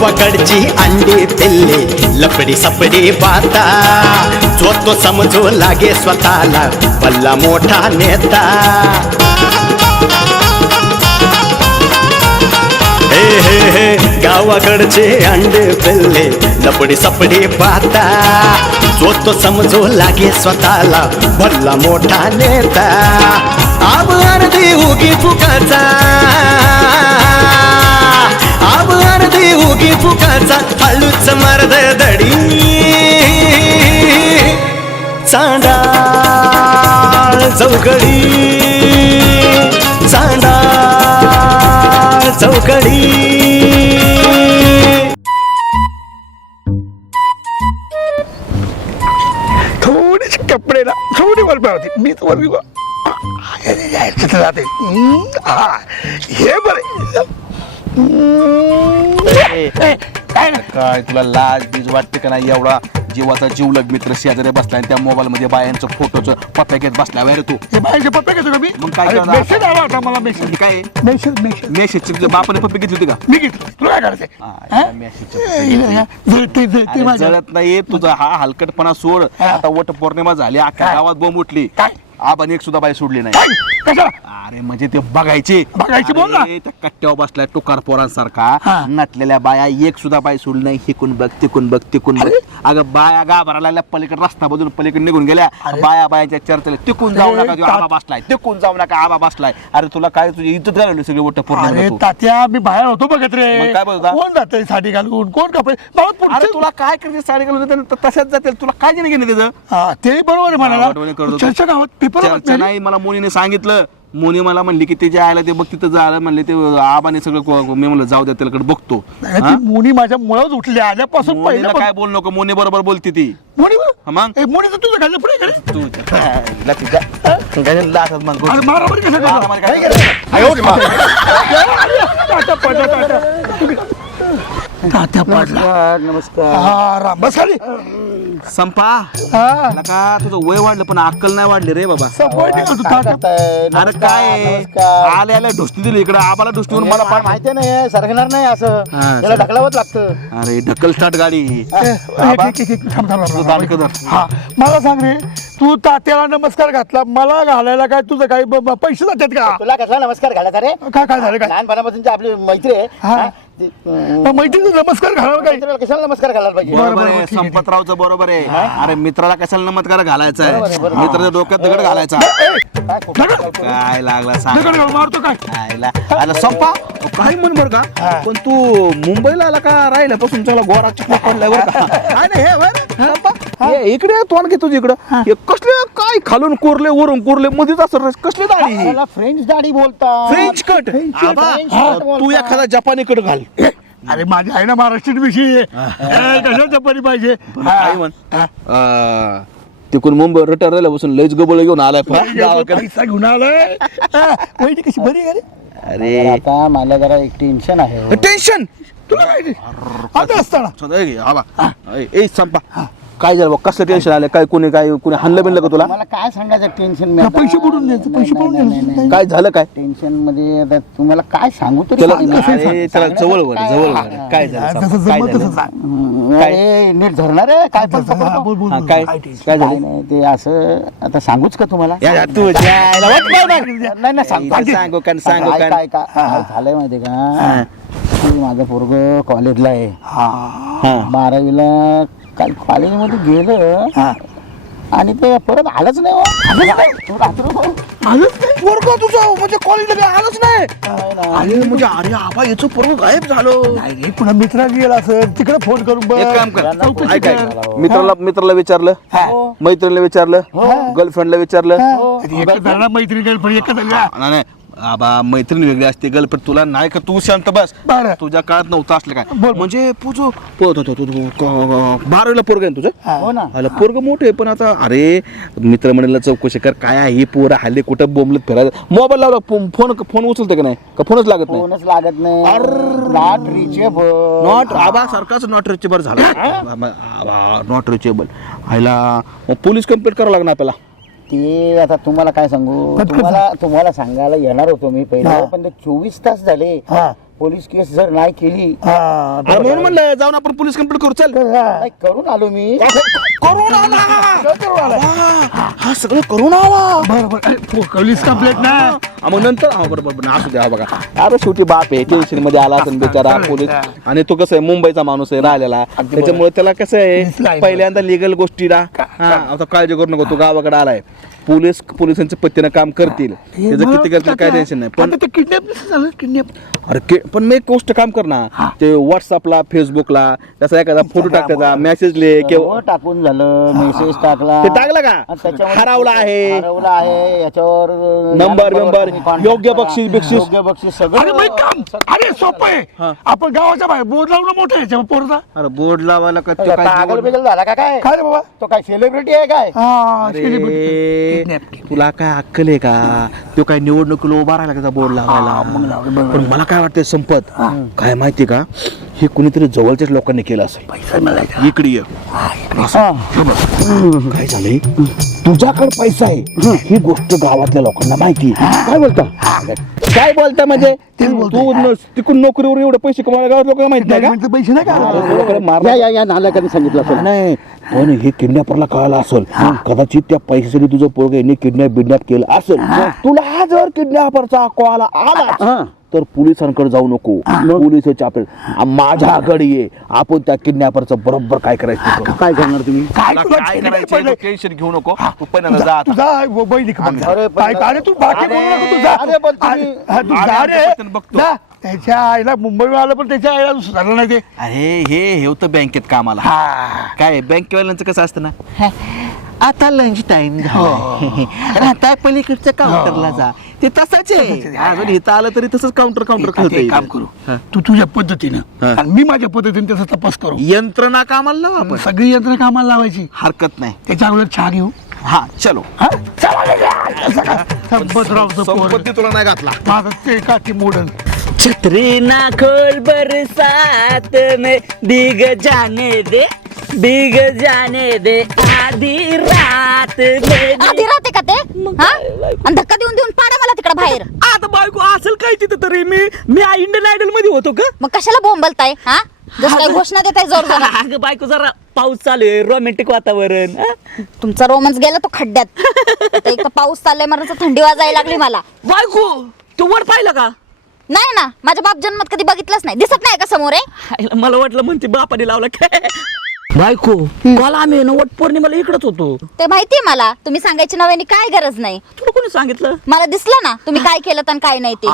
गावाकडची अंडी पिल्ले लपडी सपडी बाता जो तो समजू लागे स्वतःला भल्ला मोठा नेता हे हे हे गावाकडचे अंडे पिल्ले लपडी सपडी पाहता जो तो समजू लागे स्वतःला भल्ला मोठा नेता आब अर्धी उगी फुकाचा आब अर्धी उगी फुकाचा हळूच मर्द दडी चांडाळ चौकडी चांडाळ चौकडी थोडीशी कपडेला थोडी वर होती मी वर जाते हा हे बरे काय तुला लाज बीज वाटते का नाही एवढा जीवाचा जीवलग मित्र शेजारी बसलाय त्या मोबाईल मध्ये बायांचं फोटोचं पप्पा घेत बसला बाहेर तू हे बाईचे पप्पे घेतो का मी मग काय करणार? मेसेज आला होता मला मेसेज काय मेसेज मेसेज मेसेज बापाने पप्पी घेतली होती का मी घेतलं तुला काय करायचंय जळत नाही तुझा हा हलकटपणा सोड आता वट पौर्णिमा झाली अख्ख्या गावात बोंब उठली काय आबाने एक सुद्धा बाई सोडली नाही कशाला अरे म्हणजे ते बघायचे बोल ना. अरे, त्या कट्ट्यावर बसलाय टोकार पोरांसारखा नटलेल्या बाया एक सुद्धा बाई सोडली नाही हिकून बघ तिकून बघ तिकून बघ अगं बाया गाभराला पलीकडे रस्ता बदलून पलीकडे निघून गेल्या बायांच्या चर्चेला तिकून जाऊ नका तो आबा बसलाय तिकून जाऊ नका आबा बसलाय अरे तुला काय तुझी इज्जत घालवली सगळी वट अरे पौर्णिमा तात्या मी बाहेर होतो बघत रे मग काय बोलता? कोण जातंय साडी घालून कोण कपडे मला अरे पुढचं तुला काय करते साडी घालून तशाच जातील तुला काय घेणे त्याचं हा ते बरोबर आहे वाटवणे करत म्हणाला होतो. चर्चा गावात पेपर चर्चा नाही मला मोनीने सांगितलं मोनी मला म्हणली की त्याच्या आयला ते बघ तिथं झालं म्हणले ते आबाने सगळं मी म्हणलं जाऊ द्या त्याकडे बघतो ती मुनी माझ्या मुळात उठली आल्यापासून मोनीला पहिलं काय बोल नको मोनी बरोबर बोलती ती मुनी मग मुनी तर तुझं घाललं पुढे करे तू अरे मारामारी कसं तात्या पडला नमस्कार हा राम बस खाली संपा हा का तुझं वय वाढलं पण अक्कल नाही वाढली रे बाबा सपोर्ट करतो तात्या अरे काय आले आले ढोसती दिली इकडे आबाला ढोसती मला पाठ माहिती नाही सरकणार नाही असं हा, त्याला ढकलावंच लागतं अरे ढकल स्टार्ट गाडी दांडकं धर. हा मला सांग रे तू तात्याला नमस्कार घातला मला घालायला काय तुझं काही पैसे जातात का तुला कसला नमस्कार घालायचा रे काय काय झालं काय लहानपणापासूनची आपली मैत्री आहे हा. हा? मैत्रिणी नमस्कार घालायला काय मैत्रीला कशाला नमस्कार घालायला पाहिजे बरोबर आहे संपतरावचं बरोबर आहे अरे मित्राला कशाला नमस्कार घालायचा आहे मित्राच्या डोक्यात दगड घालायचा काय लागला सांग दगड मारतो काय आयला अरे संपा तू काही म्हण बर का पण तू मुंबईला आला का राहिल्यापासून तुला गोरा चिकला पडल्यावर काय नाही हे बरं, संपा, हे इकडे तोंड घे तुझी इकडं हे कसले काय खालून कोरले वरून कोरले मध्येच असं कसली दाढी ही? त्याला फ्रेंच दाढी बोलतात फ्रेंच कट आबा, French cut तू बोलतात. एखादा जपानी कट घाल अरे माझी आहे ना महाराष्ट्रीयन विषयी कशा जपानी पाहिजे काय म्हण तिकडून मुंबई रिटायर झाल्यापासून लयच गबळ घेऊन आलाय गावाकडे पैसा घेऊन आलाय वहिनी कशी बरी आहे रे अरे आता मला जरा एक टेन्शन आहे टेन्शन तुला काय रे आता असताना ए संपा काय झालं बा कसलं टेन्शन आलं काय कोणी हाणलं बिनलं का तुला मला काय सांगायचं टेन्शन पैसे बुडून द्यायचं पैसे बुडून द्यायचं काय झालं काय टेन्शन मध्ये आता तुम्हाला काय सांगू तरी त्याला सांगा. अरे, त्याला जवळ वर काय झालं जसं संपा? काय जमत झालं? तसं सांग. अरे नीट धरणार आहे काय बोलतो हा, बोल, बोल, हा, बोल. काय काय टेन्शन? काय काय झालं नाही ते असं आता सांगूच का तुम्हाला या, तू जायला वाट पाहू नका. नाही नाही सांगतो काय सांगू का सांगू काय का काय काय झालंय माहितीये का की माझं पोरग कॉलेजला आहे हा. 12वीला काल कॉलेजमध्ये गेलं आणि ते परत आलंच नाही हो. तू रात्र हो. पोरगं तुझं म्हणजे कॉलेजला काय आलंच नाही अरे म्हणजे अरे आबा याचं पोरगं गायब झालं नाही रे पुन्हा मित्रा गेला असेल तिकडे फोन करून बघ एक काम कर चौकशी ऐक, ऐक. कर. मित्राला विचारलं मैत्रिणीला विचारलं गर्लफ्रेंडला विचारलं एकच झाला मैत्रीण गर्लफ्रेंड एकच झाला नाही आबा मैत्रीण वेगळी असते गर्लफ्रेंड तुला नाही का तू शांत बस बरं. तुझ्या काळात नव्हतं असलं काय बोल. म्हणजे पुजो 12वीला पोरग आहे ना तुझं हो ना आलं पोरग मोठे पण आता अरे मित्रमंडळीला चौकशी कर काय आहे ही पोरं हल्ली कुठं बोंबलत फिरायचं मोबाईल लावला फोन उचलते का नाही का फोनच लागत नाही फोनच लागत नाही नॉट रिचेबल नॉट आबा सारखाच नॉट रिचेबल झाला नॉट रिचेबल ह्याला पोलीस कंप्लेंट करावं लागणार आपल्याला ते आता तुम्हाला काय सांगू तुम्हाला सांगायला येणार होतो मी पहिले पण ते 24 तास झाले पोलीस केस जर नाही केली अरे म्हणून म्हणलं जाऊन आपण पोलीस कंप्लेंट करू. चल नाही, करून आलो मी. करून आला हा सगळं करून आला. बरोबर पोलीस कंप्लेंट ना मग नंतर बरोबर असू द्या बघा. अरे शेवटी बाप आहे, टेन्शन मध्ये आला असेल बिचारा पोलीस. आणि तो कसं आहे मुंबईचा माणूस आहे राहिलेला, त्याच्यामुळे त्याला कसं आहे पहिल्यांदा लिगल गोष्टीला आता काळजी करू नको. तो गावाकडे आलाय, पोलिसांच्या पत्तीनं काम करतील, त्याचं किती करतील काय टेन्शन नाही. पण किडनॅप अरे पण मी एक गोष्ट काम कर ना, ते व्हॉट्सअपला फेसबुकला त्याचा एखादा फोटो टाकायचा, मेसेज लिह किंवा हो, टाकून झालं, मेसेज टाकला, ते टाकलं का आणि त्याच्यावर हरवला आहे याच्यावर नंबर तुम्ही contact योग्य करा. बक्षीस बिक्षीस. योग्य बक्षीस सगळं. अरे बाई काम अरे सोपं आहे. आपण गावाच्या बाहेर बोर्ड लावलं मोठं याच्यावर पोरचा. अरे बोर्ड लावायला का तो काय पागल निवड- बिगल झाला का काय? काय रे बाबा तो काय सेलिब्रिटी आहे काय? अरे, तुला काय अक्कल आहे का? तो काय निवडणुकीला उभा राहिला त्याचा बोर्ड लावायला. पण मला काय वाटतंय संपत काय माहिती का, हे कुणीतरी जवळच्याच लोकांनी केलं असेल. इकडे ये. काय झालंय, तुझ्याकडे पैसा आहे ही गोष्ट गावातल्या लोकांना माहिती. काय बोलता काय बोलता म्हणजे तू तिकडून नोकरीवर एवढे पैसे कमावले गावात लोकांना माहित नाही का? पैसे नाही का लोकांना मारला या नालायकाने सांगितलं असेल. नाही. पण हे किडनॅपरला कळालं असेल, कदाचित त्या पैशासाठी तुझं पोरग यांनी किडनॅप केलं असेल. तुला जर किडनॅपरचा कॉल आला तर पोलिसांकडे जाऊ नको. पोलिसांच्या आपल्या माझ्याकडे ये, आपण त्या किडनॅपरचं बरोबर काय करायचं ते करू. काय करणार तुम्ही? काय करायचं टेन्शन घेऊ नको. तू पहिल्यांदा जा आता. तुझा बहिणी अरे, अरे तू बाकी बोलू नको तुझा अरे, पण तुम्ही- तू जा रे आम्ही बघतो. जा. त्याच्या आईला मुंबई आलं पण त्याच्या आईला सुधारलं नाही ते. अरे हे होतं बँकेत कामाला. काय बँकेवाल्यांचं कसं असतं ना, आता लंच टाइम आता पलीकडच्या काउंटरला जा, ते तसंच आहे. अजून इथं आलं तरी तसंच काउंटर ते काम करू तू तुझ्या पद्धतीनं आणि मी माझ्या पद्धतीने त्याचा तपास करू. यंत्रणा कामाला लावू आपण. सगळी यंत्रणा कामाला लावायची. हरकत नाही. त्याच्या अगोदर चहा घेऊ. हा चलो. हा? चला रे, असं का? संपतरावचं पोर. संपत्ती तुला नाही घातला. माझं ते काठी मोडल. छतरी ना खोल बरसात में भीग जाने दे आधी रात में. आधी राहते का ते हा? आणि धक्का देऊन देऊन पाडा मला तिकडे बाहेर. आता बायको असेल काय तिथं तरी मी इंडियन आयडल मध्ये होतो का? मग कशाला बोंबलताय हा? जसं काय घोषणा देताय जोर जोर. अगं बायको जरा पाऊस चालू आहे, रोमॅन्टिक वातावरण. तुमचा रोमन्स गेला तो खड्ड्यात. आता एक तर पाऊस चाललाय, मला थंडी वाजायला लागली मला. बायको तू वर पाहिलं का? नाही ना, माझ्या बाप जन्मात कधी बघितलंच नाही. दिसत नाही का समोर आहे? मला वाटलं म्हणते बापाने लावला काय. बायको काल आम्ही वट पौर्णिमेला इकडच होतो. ते माहितीये मला, तुम्ही सांगायची नव्याने काय गरज नाही. तुला कोणी सांगितलं? मला दिसलं ना तुम्ही काय केलं आणि काय नाही ते.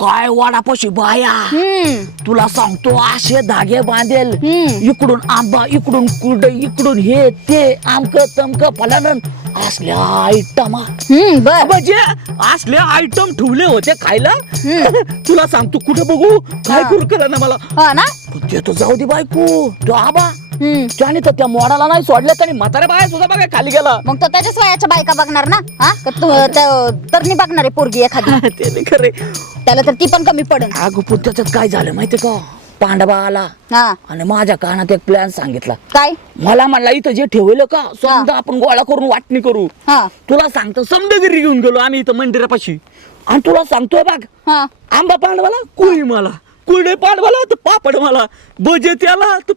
काय वाडापाशी बाया, तुला सांगतो असे धागे बांधेल. इकडून आंबा, इकडून कुरड, इकडून हे ते आमक तमक फलानन असल्या आयटम. बर म्हणजे असले आयटम ठेवले होते खायला. तुला सांगतो कुठे बघू काय करू करा ना मला. हो ना. ते तर जाऊ दे बायको, तो आबा त्याने तर त्या मोडाला नाही सोडलं, त्याने म्हाताऱ्या बाया सुद्धा बघा खाली गेला. मग तो त्याच्याच वयाच्या बायका बघणार ना हा? का तर मी बघणार आहे पोरगी एखादी. ते खरे. त्याला तर ती पण कमी पडेल. अगं पण त्याच्यात काय झालं माहितीये का, पांडवा आला हा आणि माझ्या कानात एक प्लॅन सांगितला. काय? मला म्हणला इथं जे ठेवलं का समजा आपण गोळा करून वाटणी करू. हा तुला सांगतो समजा घरी घेऊन गेलो आम्ही इथं मंदिरापाशी, आणि तुला सांगतोय बघ, हा आंबा पांडवाला, कुळी मला, कुरडे पांडवाला तर पापड मला, भजे त्याला तर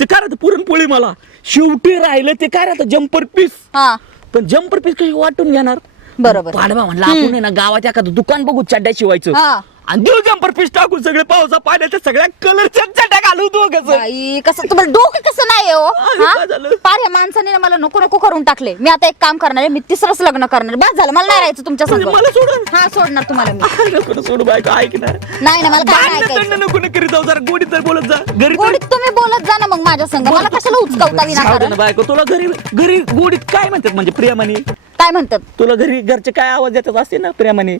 ते काय राहतं पुरणपोळी मला, शेवटी राहिलं ते काय राहतं जम्पर पीस. हा पण जम्पर पीस कशी वाटून घेणार? बरोबर. पांडवा म्हणला आपण आहे ना गावात एखादं दुकान बघू चड्ड्या शिवायचं, हा. आणि देऊ जम्पर पीस टाकून सगळे पावसा पाण्याच्या सगळ्या कलरच्या चड्ड्या घालू तू कसं. बाई कसं तुम्हाला डोकं कसं नाही हो अरे, हा? काय झालं? पार या माणसाने ना मला नको नको करून टाकले. मी आता एक काम करणार आहे, मी तिसरंच लग्न करणार. बस झालं, मला नाही राहायचं तुमच्या संग. मला सोडून. हा सोडणार तुम्हाला मी. नको सोडू बायको, ऐक ना. नाही ना, मला काय नाही ऐकायचं. नको ना करीत जाऊ, जरा गोडीत तर बोलत जा. घरी तर- गोडीत तुम्ही बोलत जा ना मग माझ्या संग. मला कशाला उचकावता जाऊ दे विनाकारण. ना बायको, तुला घरी गोडीत काय म्हणतात म्हणजे प्रेमाने? काय म्हणतात? तुला घरी घरचे काय आवाज देतात असते ना प्रेमाने?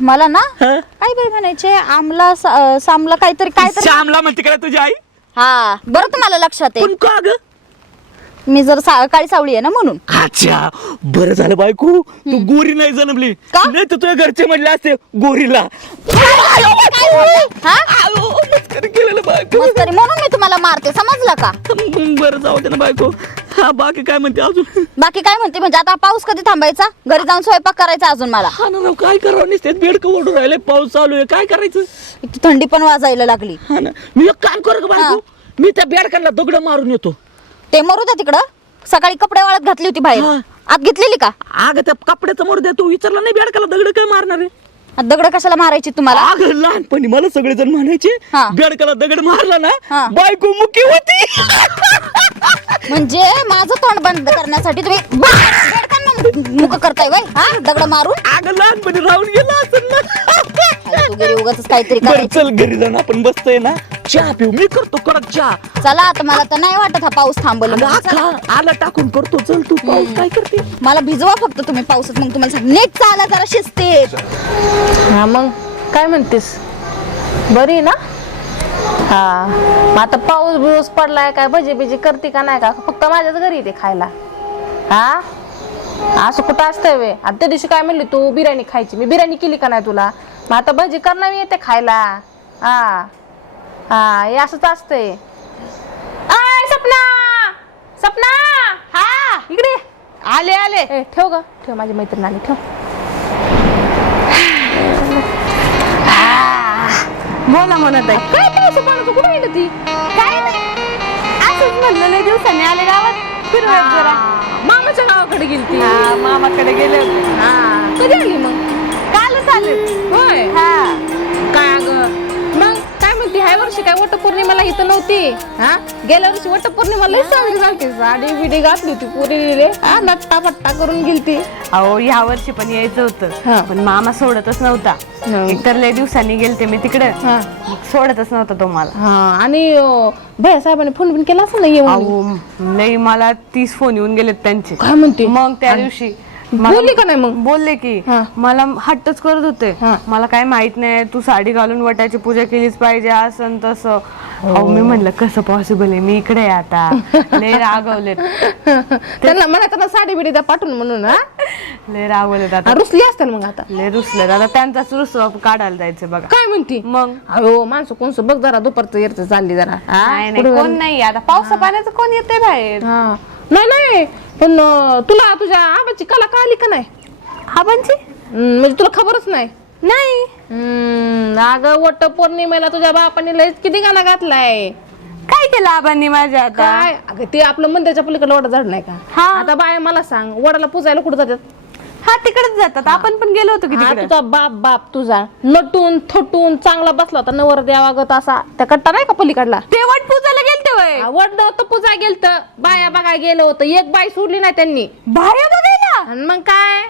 मला ना हा? काय बाई म्हणायचे, आमला सामला काहीतरी काहीतरी. श्यामला म्हणते का तुझी आई? हा बरं तुम्हाला लक्षात आहे. पण का ग? मी जर काळी सावळी आहे ना म्हणून. अच्छा बरं झालं बायको तू गोरी नाही जन्मली, का? नाही तर तुझ्या घरचे म्हणले असते गोरीला. काय बोलताय? हा? मस्करी केलेलं बायको. मस्करी म्हणून मी तुम्हाला त्याला मारते, समजलं का? बरं जाऊ दे ना बायको. हा बाकी काय म्हणते अजून? बाकी काय म्हणते म्हणजे आता पाऊस कधी थांबायचा? घरी जाऊन स्वयंपाक करायचा अजून मला. हा ना राव, काय करावं नुसते बेडकं ओढून राहिले, पाऊस चालू आहे, काय करायचं? इथे थंडी पण वाजायला लागली. हा ना, मी एक काम करू का बायको, मी त्या बेडकांना दगड मारून येतो. ते मरू द्या तिकडं. सकाळी कपडे वाळत घातली होती बाहेर, हा. आत घेतलेली का? अगं त्या कपड्याचं मोर द्या, तू विचारला नाही बेडकाला दगड काय मारणार आहे? आत दगड कशाला मारायची तुम्हाला? अगं लहानपणी मला सगळेजण म्हणायचे हा. बेडकाला दगड मारला ना हा. बायको मुकी होती. म्हणजे माझं तोंड बंद करण्यासाठी तुम्ही बेडकांना मुक करताय वय? हा, दगड मारून? अगं लहानपणी राहून गेला असेल ना. तू घरी उगाच काहीतरी बरं करायचं. चल घरी जाऊन आपण बसतोय ना, चहा पिऊ, मी करतो कडक चहा. चला आता, मला तर नाही वाटत हा पाऊस थांबल. अगं अक्का, आला टाकून करतो, चल तू. पाऊस काय करते? मला भिजवा फक्त तुम्ही पावसात, मग तुम्हाला सांग. नीट चाला जरा शिस्तीत. हा मग काय म्हणतेस, बरी आहे ना? हा मग आता पाऊस बिऊस पडलाय, काय भजी बिजी करते का नाही का? फक्त माझ्याच घरी येते खायला. हा असं कुठं असतंय वे? आता त्या दिवशी काय म्हणली तू बिर्याणी खायची, मी बिर्याणी केली का नाही तुला? मग आता भजी करणार येते खायला. हा हा हे असंच असतंय. आय सपना, सपना, हा इकडे आले आले. ए, ठेव ग ठेव, माझी मैत्रीण आली, ठेव. बोला म्हणत आहे काय पाऊस पाण्याचं कुठे गेलं ती? काय नाही असंच म्हणलं, नाही दिवसांनी आले गावात फिरवत जरा. मामाच्या गावाकडे गेली ती. मामाकडे गेले होते. हा कधी आली मग? कालच आले. होय. हा काय अगं मग काय म्हणते, ह्या वर्षी काय वटपौर्णिमाला इथं नव्हती? हा गेल्या वर्षी वटपौर्णिमाला लई चांगली झाली, साडी बिडी घातली होती पुरी, हा नट्टा पट्टा करून गेलती. अहो ह्या वर्षी पण यायचं हा. होतं, पण मामा सोडतच नव्हता. एकतर लय दिवसांनी गेलते मी तिकडे, सोडतच नव्हता तो मला. हा आणि भैया साहेबांनी फोन बिन केला असं नाही येऊन? अहो लय मला 30 फोन येऊन गेलेत त्यांचे. काय म्हणते? मग त्या दिवशी बोलली का नाही मग? बोलले की हा. मला हट्टच करत होते, हा. मला काय माहित नाही, तू साडी घालून वटाची पूजा केलीच पाहिजे असं न तसं. अहो मी म्हणलं कसं पॉसिबल आहे, मी इकडे आहे आता. लय रागवलेत. त्यांना म्हणा त्यांना साडी बिडी द्या पाठवून म्हणून. हा लय रागवलेत आता, रुसली असतील मग आता. लय रुसलेत आता, त्यांचाच रुसवा काढायला जायचं बघा. काय म्हणती मग अहो माणसं कोणसं बघ जरा, दुपारचं येतं चालली जरा. हा? नाही नाही पुढं कोण नाही आता, पावसा पाण्याचं कोण येते बाहेर. हा नाही नाही पण तुला तुझ्या आबाची कला कळली का नाही? आबांची म्हणजे तुला खबरच नाही? नाही. अगं वट पौर्णिमेला तुझ्या बापाने लयच किती गाणं घातलाय. काय केलं आबांनी माझ्या आता? काय अगं ते आपलं मंदिराच्या पलीकडे वड झाड नाही का? हा. आता बाय मला सांग, वडाला पूजायला कुठं जातात? हा तिकडेच जातात, आपण पण गेलो होतो की हा, तिकडे. तुझा बाप तुझा नटून थटून चांगला बसला होता नवर देवागत असा, त्या कट्टा नाही का पलीकडला? ते वट पूजायला गेलते वय. वड नव्हतं पूजा गेलत, बाया बघाय गेलं होतं, एक बाई सोडली नाही त्यांनी. बाया बघायला? आणि मग काय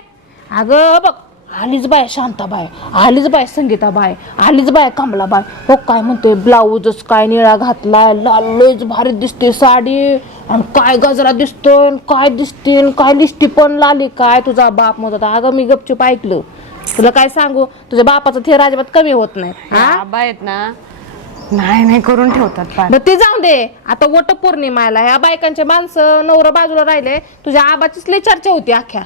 अगं बघ, आलीच बाय शांताबाई, आलीच बाय संगीताबाई, आलीच बाय कमलाबाई. हो काय म्हणते, ब्लाऊजच काय निळा घातलाय, लालच भारी दिसते साडी, आणि काय गजरा दिसतोय, काय दिसते, काय लिस्टी पण लाली. काय तुझा बाप म्हणत होता. अगं मी गपचूप ऐकलं. तुला काय सांगू, तुझ्या बापाचं थेर अजिबात कमी होत नाही. हा आबा आहेत ना, नाही नाही करून ठेवतात फार. मग ते जाऊ दे, आता वट पौर्णिमाला ह्या बायकांचे माणसं नवरा बाजूला राहिले, तुझ्या आबाचीच लई चर्चा होती अख्ख्या.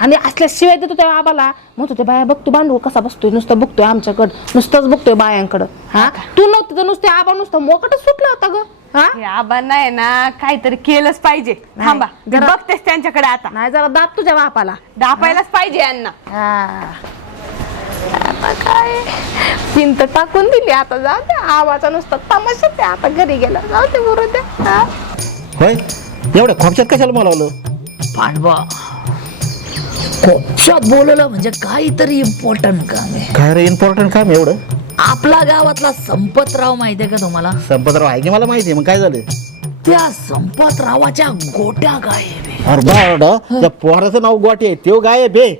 आणि असल्याशिवाय देतो त्या आबाला म्हणतो, ते बाया बघ तू बांधू कसा बसतोय, नुसतं बघतोय आमच्याकडं, नुसतंच बघतोय बायांकडं. हा तू नव्हतं तर नुसते आबा नुसतं मोकटच सुटला होता ग. हा हे आबांना आहे ना काहीतरी केलंच पाहिजे. थांबा मी जरा- बघतेस त्यांच्याकडे आता, नाही जरा दात तुझ्या बापाला. दापायलाच पाहिजे यांना. आता काय पिंत टाकून दिली, आता जाऊ दे. आवाचा नुसता तमाशा ते, आता घरी गेला जाऊ दे बरोबर दे. हा? होय एवढ्या खोपच्यात कशाला बोलावलं? पांडवा खोपशात बोलवलं म्हणजे काहीतरी इम्पॉर्टंट काम आहे. काय रे इम्पॉर्टंट काम एवढं? आपला गावातला संपतराव माहितीये का तुम्हाला? संपतराव आहे की मला माहिती आहे, मग काय झालं? त्या संपतरावाच्या गोट्या गायब आहे. अरे बाळा, त्या पोराचं नाव गोटे आहे, त्यो गायब आहे.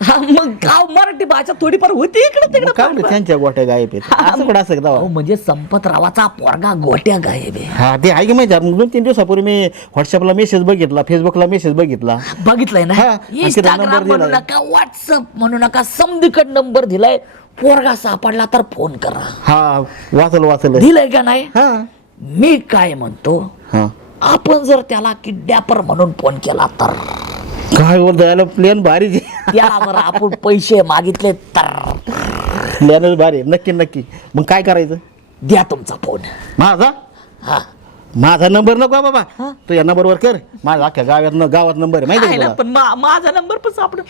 हा, मग गाव मराठी भाषा थोडीफार होती इकडे मग तिकडे. काय म्हणते, त्यांच्या गोट्या गायब आहेत असं कुठं असं का? अहो, म्हणजे संपतरावाचा पोरगा गोट्या गायब आहे. हा ते आहे की माहिती आहे. 2-3 दिवसापूर्वी मी व्हॉट्सअपला मेसेज बघितला, फेसबुकला मेसेज बघितला. बघितलंय ना? हा, आणि तिथं इंस्टाग्राम नंबर म्हणू दिलाय. नका, व्हॉट्सअप म्हणू नका, समधीकड नंबर दिलाय. पोरगा सापडला तर फोन करा. हा वाचलं दिलंय का नाही? हा मी काय म्हणतो, हा आपण जर त्याला किडनॅपर म्हणून फोन केला तर, काय बोलतो, प्लेन भारी, त्याला जर आपण पैसे मागितले तर, प्लॅनच भारी, नक्की नक्की. मग काय करायचं? द्या तुमचा फोन. माझा हा माझा नंबर नको बाबा तू या नंबरवर कर माझा अख्ख्या गावात नंबर आहे माहिती आहे आहे का ना, तुला? पण माझा नंबर पण सापड.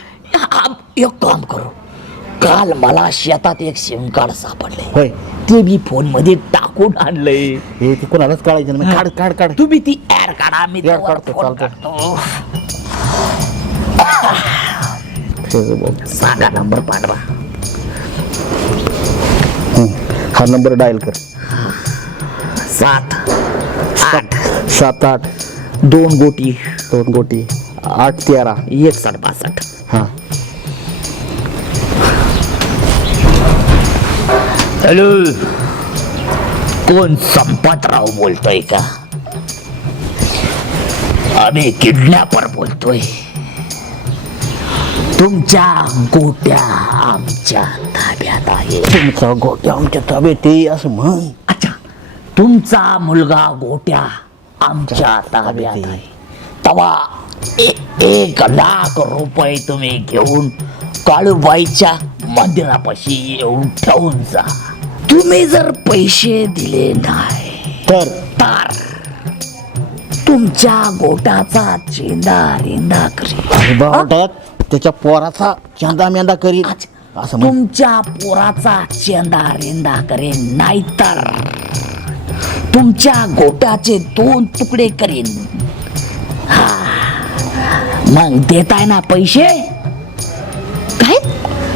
एक काम करू, काल मला शेतात एक सिम कार्ड सापडले, होय ते मी फोन मध्ये टाकून आणलंय. हे ते कोणालाच काढायचं नाही काढ काढ काढ तुम्ही ती ऍड काढा, मी Ad त्यावर काढतो, फोन चालतं. करतो. सांगा नंबर पाठवा. हा नंबर डायल कर 7-8 7-8 2 गोटी 8-13 6162. हा हॅलो, कोण संपतराव बोलतोय का? आम्ही किडनॅपर बोलतोय. तुमच्या गोट्या आमच्या ताब्यात आहे. तुमचा गोट्या आमच्या ताब्यात ते असं म्हण. अच्छा, तुमचा मुलगा गोट्या आमच्या ताब्यात आहे. तवा 1 लाख रुपये तुम्ही घेऊन काळूबाईच्या मंदिरापाशी येऊन ठेवून जा. तुम्ही जर पैसे दिले नाही तर तुमच्या गोटाचा चेंदा रेंदा करी. त्याच्या पोराचा चंदा मेंदा करीत असं म्हण. तुमच्या पोराचा चेंदा रेंदा करेन, नाहीतर तुमच्या गोटाचे 2 तुकडे करेन. हा, मग देताय ना पैसे? काय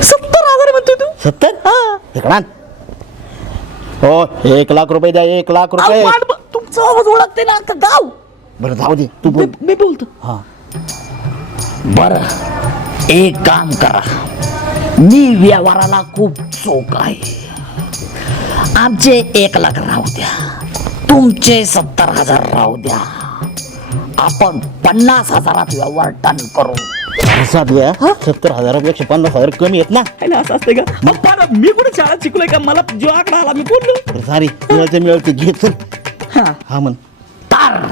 70,000 म्हणतो तू? 70 इकडं आण. हो 1 लाख रुपये द्या 1 लाख रुपये. तुमचा आवाज ओळखते ना आता गाव. बरं जाऊ दे तू बोल. मी बोलतो. हा बर, एक काम करा, मी व्यवहाराला खूप चोख आहे. आमचे 1 लाख राहू द्या, तुमचे 70,000 राहू द्या. आपण 50,000 व्यवहार डन करू. साधूया 70,000पेक्षा 50,000 कमी आहेत ना. असं असते का? मग पण मी कुठे शाळा शिकलोय का? मला जो आकडा आला मी बोललो. सारी मिळते घे चल. हा म्हण. तर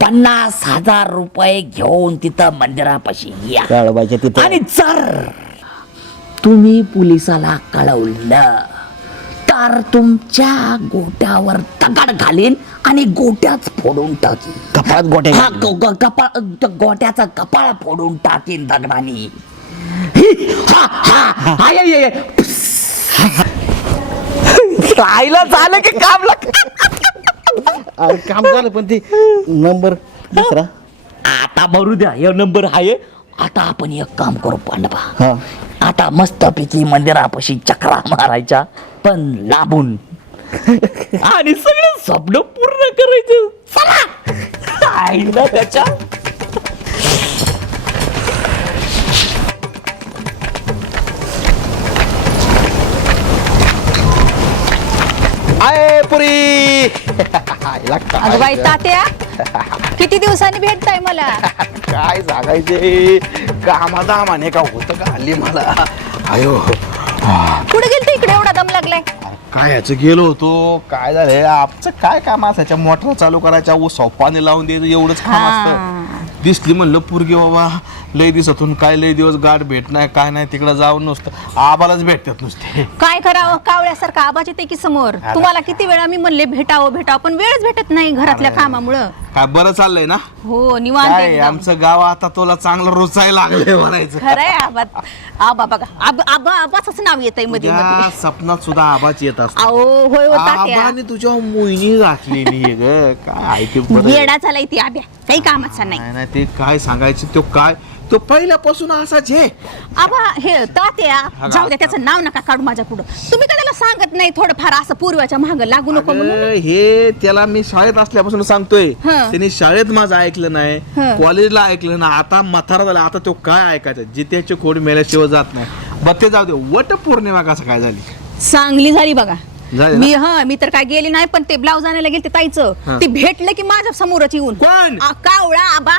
50,000 रुपये घेऊन तिथं मंदिरापाशी या. काळबाईच्या तिथं आणि जर तुम्ही पोलिसाला कळवलं तर तुमच्या गोट्यावर दगड घालीन आणि गोट्याच फोडून टाकीन. कपाळात गोट्या हा, गोट्याचा कपाळ फोडून टाकीन दगडाने. राहिलं झालं की काम अरे काम झालं पण ते नंबर दुसरा. आता भरू द्या, हे नंबर आहे. आता आपण एक काम करू पांडवा, हा आता मस्तपैकी मंदिरापाशी चक्रा मारायच्या, पण लांबून, आणि सगळे स्वप्न पूर्ण करायचं. चला आईला त्याच्या. आय पुरी अगं बाई तात्या, किती दिवसांनी भेटताय मला? काय सांगायचे कामादामाने का होतं का हल्ली मला. अयो कुठे गेलते इकडे एवढा दम लागलाय? काय याचं गेलो होतो. काय झालंय आमचं काय काम असायच्या मोटर चालू करायच्या पाणी लावून द्यायचं एवढंच काम असतं. दिसली म्हणलं पोरगी बाबा लय दिवसातून काय लय दिवस गाठ भेट नाही काय नाही तिकडे जाऊन नुसतं आबालाच भेटतात नुसते. काय करावं, कावळ्यासारखं आबाचे ते की समोर. तुम्हाला किती वेळा मी म्हणले भेटावं पण वेळच भेटत नाही घरातल्या कामामुळं. काय बरं चाललंय ना? हो निवांत काय एकदम. आमचं गाव आता तुला चांगलं रोचायला लागलंय म्हणायचं. खरंय आबा. आबा बघा, आबा आबाच नाव येतंय मध्ये तुझ्या मध्ये. सपनात सुद्धा आबाच येत असतो. अहो होय हो तात्या. आबाने तुझ्या मोहिनी घातलेली ग काय आहे ते बरं. येडा झालाय ती आब्या, काही कामाचा नाही. नाही ते काय सांगायचं तो काय तो पहिल्यापासून असाच आहे. आबा हे तात्या जाऊ द्या, त्याचं नाव नका काढू माझ्या पुढं. तुम्ही का त्याला सांगत नाही थोडंफार असं पूर्वाच्या महाग लागू नको म्हणून? अगं, हे त्याला मी शाळेत असल्यापासून सांगतोय. हं. त्याने शाळेत माझं ऐकलं नाही, हं. कॉलेजला ऐकलं ना, आता म्हातारा झाला. आता तो काय ऐकायचं, जित्याची खोड मेल्याशिवाय जात नाही. बघ ते जाऊ दे. वट पौर्णिमा कसं काय झाली? चांगली झाली बघा. झाली ना? मी तर काय गेली नाही, पण ते ब्लाऊज आणायला गेले ताईचं, हं. ते भेटलं की माझ्या समोरच येऊन. कोण? कावळा आबा.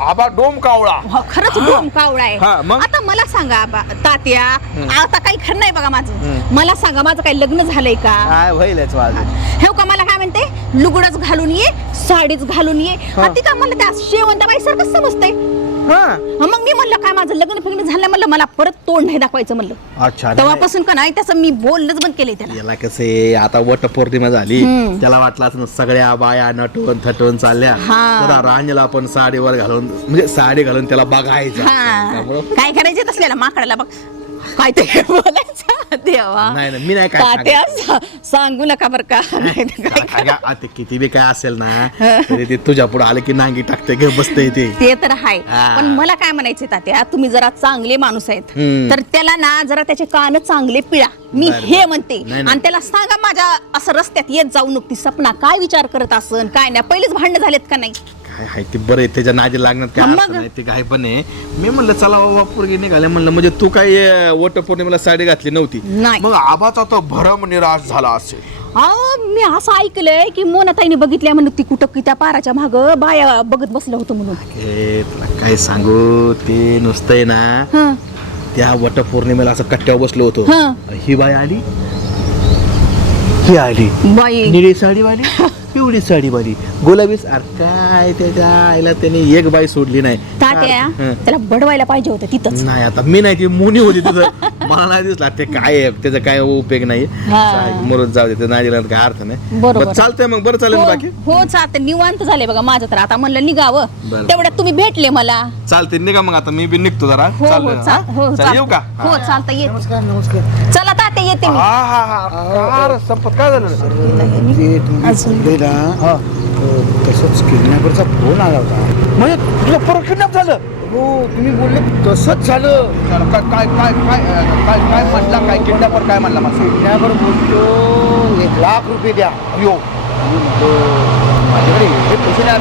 आबा डोम कावळा. खरंच डोम कावळा आहे. हा, मग? आता मला सांगा आबा तात्या, आता काही खरं नाही बघा माझं. मला सांगा, माझं काही लग्न झालंय का? काय होईलच माझं. हे का मला काय म्हणते, लुगडच घालून ये, साडीच घालून ये. ती का मला त्या शेवंताबाई सारखं समजते. मग मी म्हणलं काय माझं लग्न फिग्न झालं म्हणलं मला परत तोंड नाही दाखवायचं म्हणलं. अच्छा तेव्हापासून का नाही त्याचं मी बोलणंच बंद केलंय त्याला. याला कसे आता वटपौर्णिमा झाली त्याला वाटलं असं सगळ्या बाया नटवून थटवून चालल्या तर रांजला आपण साडीवर घालून म्हणजे साडी घालून त्याला बघायचं. काय करायचं तसल्याला माकडाला बघ काय ते बोलायचं देवा. नाही मी नाही काय तात्या सांगू नका बरं का. ते किती बी काय असेल ना तरी ते तुझ्या पुढे आले की नांगी टाकते घे बसते ते तर आहे. पण मला काय म्हणायचे तात्या तुम्ही जरा चांगले माणूस आहेत तर त्याला ना जरा त्याचे कान चांगले पिळा मी हे म्हणते. आणि त्याला सांगा माझ्या असं रस्त्यात येत जाऊ नको. ती सपना काय विचार करत असन काय नाही पहिलेच भांडणं झालेत का नाही. काय आहे ते बरं त्याच्या नादी लागण्यात काय अर्थ नाही ते काय पण आहे. मी म्हणलं चला बाबा पोरगी निघाले म्हणलं म्हणजे तू काय वटपौर्णिमेला साडी घातली नव्हती मग आबाचा तो भरम निराश झाला असेल. अहो मी असं ऐकलंय की मोनाताईने बघितल्या म्हणून ती कुठं की त्या पाराच्या माग बाया बघत बसलं होतं म्हणून. तुला काय सांगू ते नुसतंय ना त्या वटपौर्णिमेला असं कट्ट्यावर बसलो होतो ही बाई आली ही आली बाई निळी साडीवाली पिवळी साडीवाली गुलाबी काय त्याच्या आईला त्याने एक बाई सोडली नाही. तात्या त्याला बडवायला पाहिजे होतं तिथंच. नाही आता मी नाही ती मुनी होती तिथं मला नाही दिसला ते काय आहे त्याचा काय उपयोग नाही मरून जाऊ दे नाही काय अर्थ नाही. बरोबर चालतंय मग बरं चालेल बाकी हो चालतंय निवांत झाले बघा माझं तर आता म्हणलं निघावं तेवढ्यात तुम्ही भेटले मला. चालते निघा मग आता मी बी निघतो जरा येऊ का हो चालतं येत. नमस्कार चला तात्या येते मी. संपत काय झालं तसंच किडनॅपरचा फोन आला होता. म्हणजे तुझं परत किडनॅप झालं. हो तुम्ही बोलले तसंच झालं. काय काय काय काय काय काय म्हणला काय किडनॅपर काय म्हणला मला किडनॅपर बोलतो 1,00,000 रुपये द्या. यो माझ्याकडे हे पैसे नाही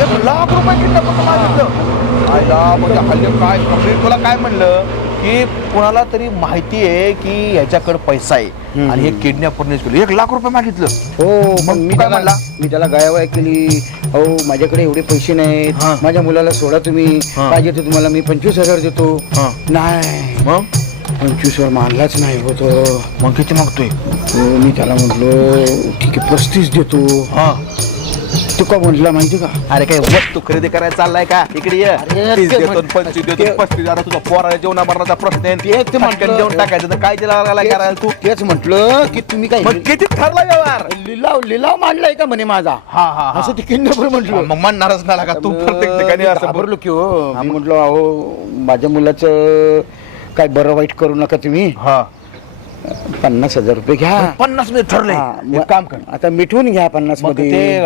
1,00,000 रुपये किडनॅपर मागितलं आयला म्हणजे हल्ली काय मी तुला काय म्हणलं की कोणाला तरी माहिती आहे की ह्याच्याकडे पैसा आहे आणि हे किडनॅपरनेच केलं 1,00,000 रुपये मागितलं. हो मग मी काय म्हणला मी त्याला गायवाय केली. अहो माझ्याकडे एवढे पैसे नाहीत माझ्या मुलाला सोडा तुम्ही पाहिजे तर तुम्हाला मी 25,000 देतो. नाही मग 25वर मानलाच नाही होतो. मग किती मागतोय मी त्याला म्हटलो ठीक आहे 35 देतो. तू का म्हटला माहिती का अरे काय वस्तू खरेदी करायला चाललाय का इकडे ये 30 देतो 25 देतो 35 तुझा पोराला जेवणा भरण्याचा प्रश्न आहे ते म्हटलं जेवण टाकायचं तर काय तिला करायला तू तेच म्हटलं की तुम्ही काय किती ठरला व्यवहार लिलाव मांडलाय का म्हणे माझा. असं ते किडनॅपर म्हटलं. मग म्हणणारच नाही का तू प्रत्येक ठिकाणी असं घाबरलो की हो. मी म्हटलो अहो माझ्या मुलाचं काय बरं वाईट करू नका तुम्ही 50,000 रुपये घ्या. 50 मिनिट ठरले काम कर आता मिठवून घ्या 50 मध्ये. ते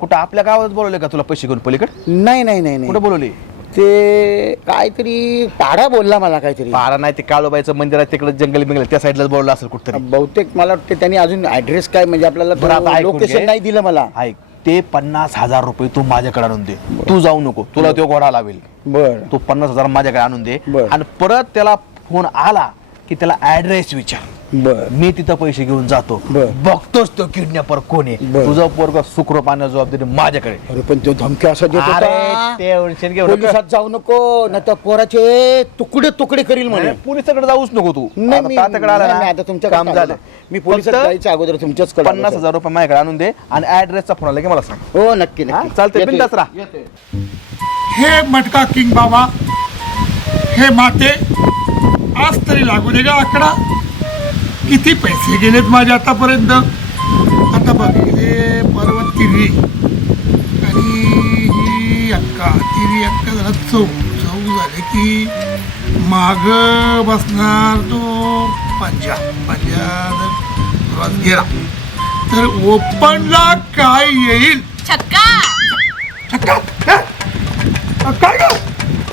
कुठं आपल्या गावात बोलवले का तुला पैसे घेऊन पलीकडे नाही नाही नाही कुठं बोलवले ते काहीतरी पाडा बोलला मला काहीतरी. पारा नाही ते काळोबाईचं मंदिर आहे तिकडे जंगल बिंगल त्या साईडलाच बोलवलं असेल कुठतरी बहुतेक मला वाटतं त्यांनी अजून ऍड्रेस काय म्हणजे आपल्याला लोकेशन नाही दिलं मला. ऐक ते 50,000 रुपये तू माझ्याकडे आणून दे. तू जाऊ नको तुला तो घोडा लावेल. बर तू 50,000 माझ्याकडे आणून दे बर. आणि परत त्याला फोन आला की त्याला ऍड्रेस विचार. बर मी तिथं पैसे घेऊन जातो बर. बघतोच तो किडनॅपर कोण आहे. बर. तुझं पोरग सुखरूप पाहण्याची जबाबदारी माझ्याकडे. अरे पण तो धमकी असा देत अरे होता ते टेन्शन घेऊ नका. पोलिसात जाऊ नको ना त्या पोराचे तुकडे तुकडे करील म्हणे. पोलिसाकडे जाऊच नको तू नाही, आता मी- तात्याकडे आला नाही, ना, आता तुमच्या काम झालं. मी पोलिसात फक्त जायच्या अगोदर तुमच्याच 50,000 रुपये माझ्याकडे आणून दे आणि ऍड्रेसचा फोन आला की मला सांग. हो नक्की नक्की चालतंय येतोय. बिनधास्त राहा. हे मटका किंग बाबा हे माते आज तरी लागू दे गा आकडा. किती पैसे गेलेत माझे आतापर्यंत. आता बघ हे पर्वत तिरी आणि ही अक्का तिरी अक्का जरा चौ झाले की माग बसणार तो पंजा जर गेला तर ओपनला काय येईल. छक्का छक्का काय ग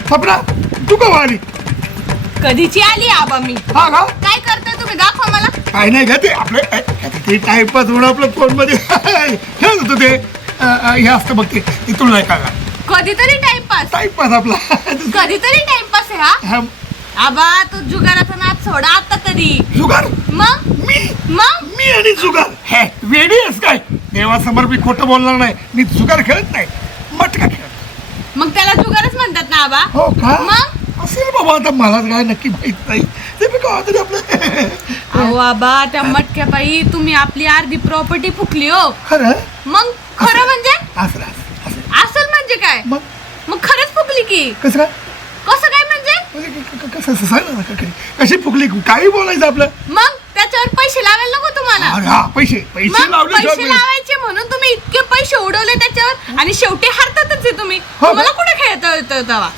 सपना तू का आली. कधीची आली आबा मी. हा का काय करताय तुम्ही दाखवा मला. काय नाही का ते आपलं ते टाइमपास होणं आपलं फोन मध्ये खेळत होतं ते हे असतं बघ ते तुला नाही का कधीतरी टाइमपास टाइमपास आपला कधीतरी टाइमपास आहे हा. आबा तो जुगाराचा नाद सोडा आता तरी. जुगार मग मी आणि जुगार हे वेडी आहेस काय. देवासमोर मी खोटं बोलणार नाही. मी जुगार खेळत नाही मटका खेळत. मग त्याला जुगारच म्हणतात ना आबा. हो का मग असेल बाबा आता मला काय नक्की माहित नाही. ते मी का तरी आपलं अहो आबा त्या मटक्या पायी तुम्ही आपली अर्धी प्रॉपर्टी फुकली हो. खरं मग खरं म्हणजे असं असल म्हणजे काय. मग मग खरंच फुकली फुकली की. कसं काय कसं काय म्हणजे? कसं सांग ना कशी फुकली काही बोलायचं आपलं. मग त्याच्यावर पैसे लावायला नको तुम्हाला. हा पैसे पैसे मग लावले पैसे लावायचे म्हणून तुम्ही इतके पैसे उडवले त्याच्यावर आणि शेवटी हरतातच आहे तुम्ही. हो. तुम्हाला कुठे खेळता येतं तेव्हा?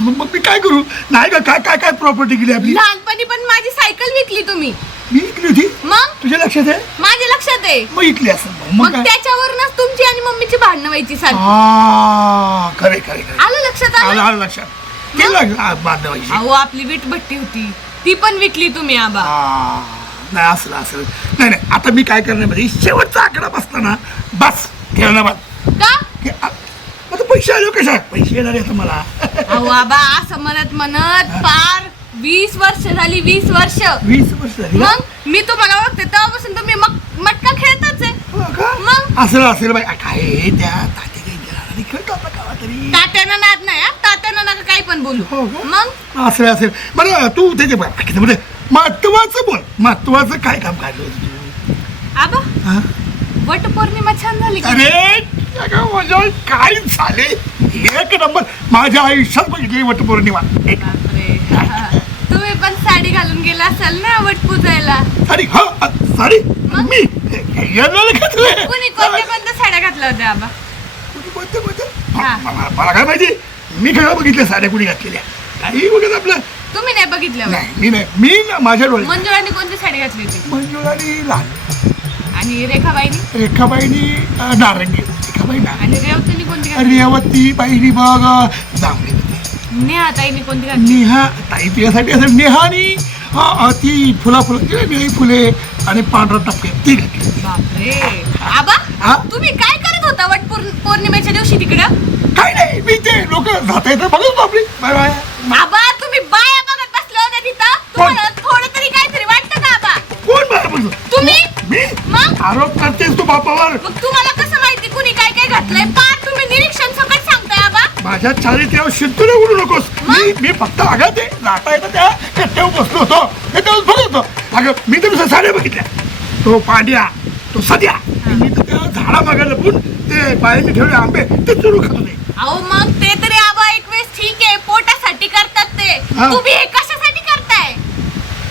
मग मी काय करू नाही का काय काय काय प्रॉपर्टी केली आपली. लहानपणी पण माझी सायकल विकली तुम्ही. मी विकली होती मग तुझ्या लक्षात आहे. माझ्या लक्षात आहे. मग इकली असं मग काय त्याच्यावरूनच तुमची आणि मम्मीची भांडणं व्हायची सारखी. हा खरे खरे खरे आलं लक्षात आलं आलं? आलं लक्षात बांधवायची. अहो आपली वीट भट्टी होती ती पण विकली तुम्ही आबा. नाही असलं असलं नाही नाही आता मी काय करणार म्हणजे शेवटचा आकडा बसला ना बस खेळणं बस का? आता पैसे आले कशा पैसे येणार आहे तुम्हाला. अहो आबा असं म्हणत म्हणत पार 20 वर्ष झाली. 20 वर्ष 20 वर्ष झाली ना? मग मी तुम्हाला ओळखते तेव्हापासून तुम्ही मटका खेळताच आहे. हो का? मग? असेल असेल बाई काय त्या तात्या काही गेला खेळतो आपला गावात तरी. तात्यानं नाद नाही हा. तात्यानं नका काही पण बोलू. हो का? मग असेल असेल बरं तू त्याचे बाकीचं महत्वाचं बोल महत्वाचं काय काम काढलं होतं तू. आबा हा? वटपौर्णिमा छान झाली का? अरे अगं, माझ्या काय झाले एक नंबर माझ्या आयुष्यात बघितली वटपौर्णिमा. एक बापरे. तुम्ही पण साडी घालून गेला असाल ना वट पूजायला. साडी हा साडी मी येणार का तुला? कोणी कोणत्या साड्या घातल्या होत्या आबा? हा. मला काय माहिती मी खरं बघितल्या साड्या कुणी घातलेल्या काही बघत आपलं तुम्ही नाही बघितल्या होय? नाही मी ना माझ्या डोळ्यात मंजुळाने कोणती साडी घातली होती? मंजुळानी लाल आणि रेखाबाईनी? रेखाबाईनी नारंगी रेखाबाई नारंगी आणि रेवतीने कोणती घातली? रेवती बाईनी बघ जांभळी होती. नेहाताईने कोणती घातली? नेहा ताई तुझ्यासाठी असं नेहानी ती निळी फुले आणि पांढरा टपके ती घातली. बापरे. हा? आबा तुम्ही काय करत होता वट पौर्णिमेच्या दिवशी तिकडं? काय नाही मी ते लोक जाता येतं बघत आपली बाय बाय. आबा तुम्ही बाया बघत बसले होते तिथं. तुम्हाला थोडं तरी काहीतरी वाटतं का आबा? कोण बाय बोलतो तुम्ही? मी मग आरोप करतेस तू बापावर. मग तुम्हाला कसं माहिती कुणी काय काय घातलंय? पार तुम्ही निरीक्षण सकट सांगताय आबा. माझ्या चारित्र्यावर शिंतूने उडू नकोस. मी फक्त अगं ते जाता येतं त्या कट्ट्यावर बसलो होतो त्याच्यावर बघत होतो. अगं मी तर साड्या बघितल्या तो पांड्या तो सध्या मी तर त्या झाडा मागे लपून ते पायाचे ठेवले आंबे ते चुरू खात होते. अहो मग ते तरी आबा एक वेळेस ठीक आहे पोटासाठी करतात ते. हा. तुम्ही हे कशासाठी करताय?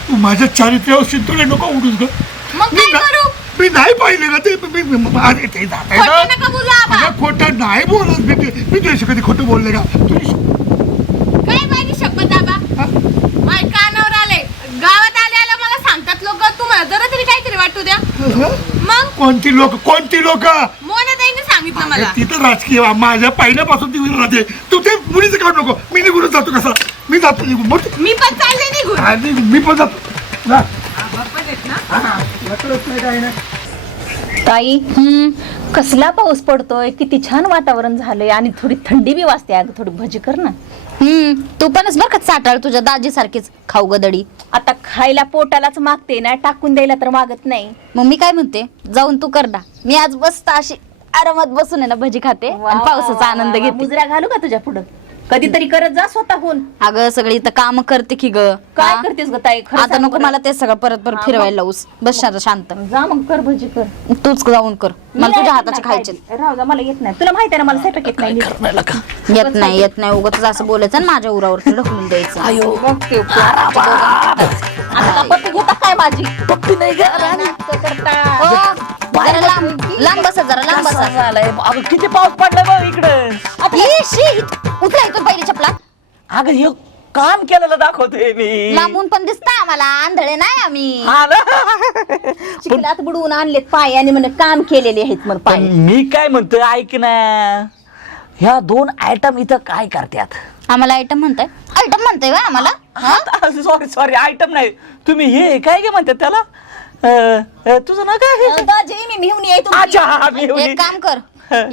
तू माझ्या चारित्र्यावर शिंतूने नको उडूस ग. मग काय करू? मी नाही पाहिले ना ते अरे ते जाता खोटं नका बोलू आबा. अगं खोटं नाही बोलत मी तुझ्या कधी खोटं बोलले का तुझी काय माझी शपथ आबा. हा? माझ्या कानावर आले गावात आल्याला मला सांगतात लोक तुम्हाला जरा तरी काहीतरी वाटू द्या. मग कोणती लोक मोनाताईने सांगितलं मला. तिथं राजकीय माझ्या पहिल्यापासून ती राहते तू ते मुलीचं काढू नको. मी निघून जातो कसा मी जातो निघून मग मी पण चालले निघून. आणि मी पण जातो जा. आबा पण आहेत ना? लकडच नाही काय नाही. ताई कसला पाऊस पडतोय किती छान वातावरण झालंय आणि थोडी थंडी बी वाजते. अगं थोडी भजी कर ना. तू पणच बर का चाटाळ तुझ्या दाजी सारखीच खाऊ गदडी. आता खायला पोटालाच मागते ना टाकून द्यायला तर मागत नाही. मग मी काय म्हणते जाऊन तू कर ना. मी आज मस्त अशी आरामात बसून आहे ना भजी खाते आणि पावसाचा आनंद घेते. मुजरा घालू का तुझ्या पुढं? कधीतरी करत जा स्वतःहून. अगं सगळी इथं काम करते की ग. काय हा? करतेस ग ताई? खरं आता सांग नको बरं. मला ते सगळं परत परत फिरवायला लावूस. बस शांत जा मग कर भजी कर. तूच जाऊन कर. मी मला नाही तुझ्या येत हाताचे नाही खायचे. काय. राहू जा मला येत नाही. तुला माहिती आहे ना मला स्वयंपाक येत नाही. येत नाही उगाच असं बोलायचं आणि माझ्या उरावरती ढकलून द्यायचं. अयो आता पप्पी घेता काय माझी? पप्पी नाही ओ, जरा लांब बसा जरा लांब बसा. किती पाऊस पडलाय बघ इकडं. उचला इथून पहिली चपला. अगं हे काम केलेलं दाखवतोय मी. लांबून पण दिसता आम्हाला आंधळे नाही आम्ही. हा ना? चिखलात बुडवून आणलेत पाय आणि म्हणे काम केलेले आहेत मग पाय. पण मी काय म्हणतोय ऐक ना ह्या 2 आयटम इथं काय करतात? आम्हाला आयटम म्हणताय व्हय आम्हाला. सॉरी आयटम नाही तुम्ही हे काय म्हणतात त्याला तुझं ना काय? दाजी मी मिळून येतो. अच्छा हा, मी एवढी- एक काम कर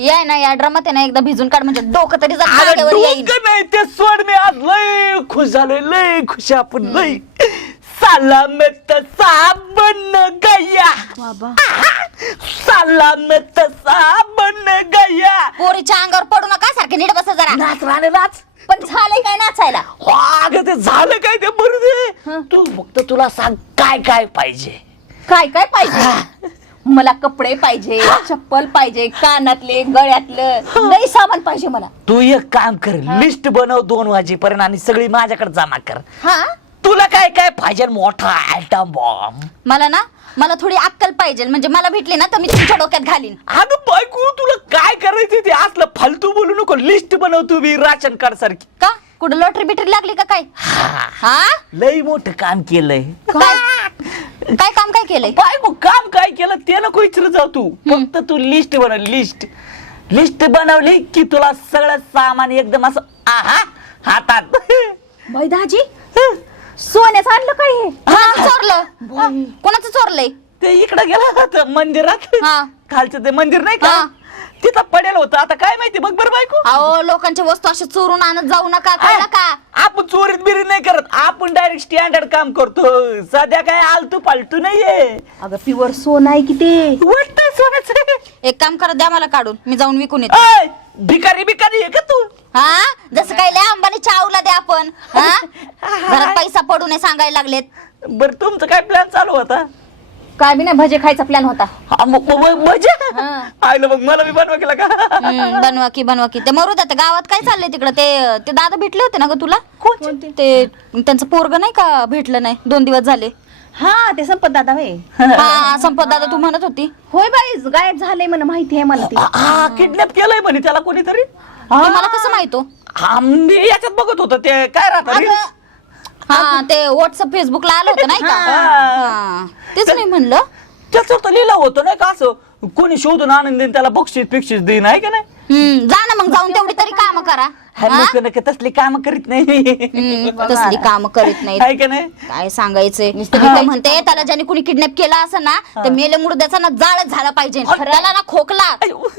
या ना या ड्रामात आहे ना एकदा भिजून काढ म्हणजे डोकं तरी अगं, जागेवर येईल. डोकं नाही ते सोड. मी आज लय खुश झालोय लय खुश आपण लय सलामत साबण गया सलामत साबण गया. पोरीच्या अंगावर पडू नका सारखे नीट बसा जरा. नाच राणे नाच. पण झालंय काय नाचायला? अगं ते झालं काय ते बरं दे. तू फक्त तुला सांग काय काय पाहिजे. काय काय पाहिजे? मला कपडे पाहिजे, चप्पल पाहिजे, कानातले, गळ्यातलं लई सामान पाहिजे मला. तू एक काम कर, लिस्ट बनव 2 वाजेपर्यंत आणि सगळी माझ्याकडे जमा कर. हा तुला काय काय पाहिजे मोठा आयटम बॉम्ब. मला थोडी अक्कल पाहिजे, म्हणजे मला भेटली ना तर मी तुमच्या डोक्यात घालीन. अगं बायको तुला काय करायचं ते असलं फालतू बोलू नको. लिस्ट बनव तुम्ही राशन कार्ड सारखी. का कुठं लॉटरी बिटरी लागली का काय? हा लई मोठं काम केलंय. काय काम काय केलंय? बायको काम काय केलं ते नको विचारत जाऊ तू. फक्त तू लिस्ट बनव. लिस्ट बनवली की तुला सगळं सामान एकदम असं हातात. बाई दाजी सोन्याचं आणलं काय हे? कोणाचं चोरलं? कोणाचं चोरलंय? ते इकडे गेला मंदिरात. हा. खालचं ते मंदिर नाही का हा. तिथं पडेल होतं. आता काय माहिती बघ बरं बायको. अहो लोकांच्या वस्तू अशा चोरून आणत जाऊ नका, कळलं का? आपण चोरीत बिरीत नाही करत. आपण डायरेक्ट स्टँडर्ड काम करतो. सध्या काय आलतू पालतू नाहीये. अगं प्युअर सोनं आहे की ते. वाटतंय सोन्याचं. एक काम करा, द्या मला काढून, मी जाऊन विकून येतो. ऐ, भिकारी आहे का तू? हा जसं काय लय अंबानी चावला द्या आपण. हा घरात पैसा पडू नये सांगायला लागलेत. बरं तुमचं काय प्लॅन चालू होता? काय बी नाही, भजे खायचा प्लॅन होता. मजा आयलं मग मला मी बनवा केला का? बनवा की ते मरू द्या. गावात काय चाललंय तिकडं? ते दादा भेटले होते ना ग तुला? ते त्यांचं पोरग नाही का भेटलं नाही 2 दिवस झाले. हा ते संपत दादा होय. हा संपत दादा तू म्हणत होती. होय बाई गायब झालंय मला माहिती आहे मला ते. किडनॅप केलंय म्हणे त्याला कोणीतरी. ते मला कसं माहितो? मी याच्यात बघत होतो ते काय राहत. हा ते व्हॉट्सअप फेसबुकला आलं होतं नाही का? हा. तेच मी म्हणलं. त्याचं तर लिहिलं होतं नाही का असं कोणी शोधून आनंद देईन त्याला बक्षीस देईन आहे का नाही. जा ना मग जाऊन तेवढी तरी काम करा. नका तसली काम करीत नाही. तसली काम करीत नाही. आहे का नाही. काय सांगायचंय नुसतं म्हणते त्याला ज्याने कुणी किडनॅप केला असं ना ते मेले मुर्द्याचा ना जाळच झाला पाहिजे. त्याला ना खोकला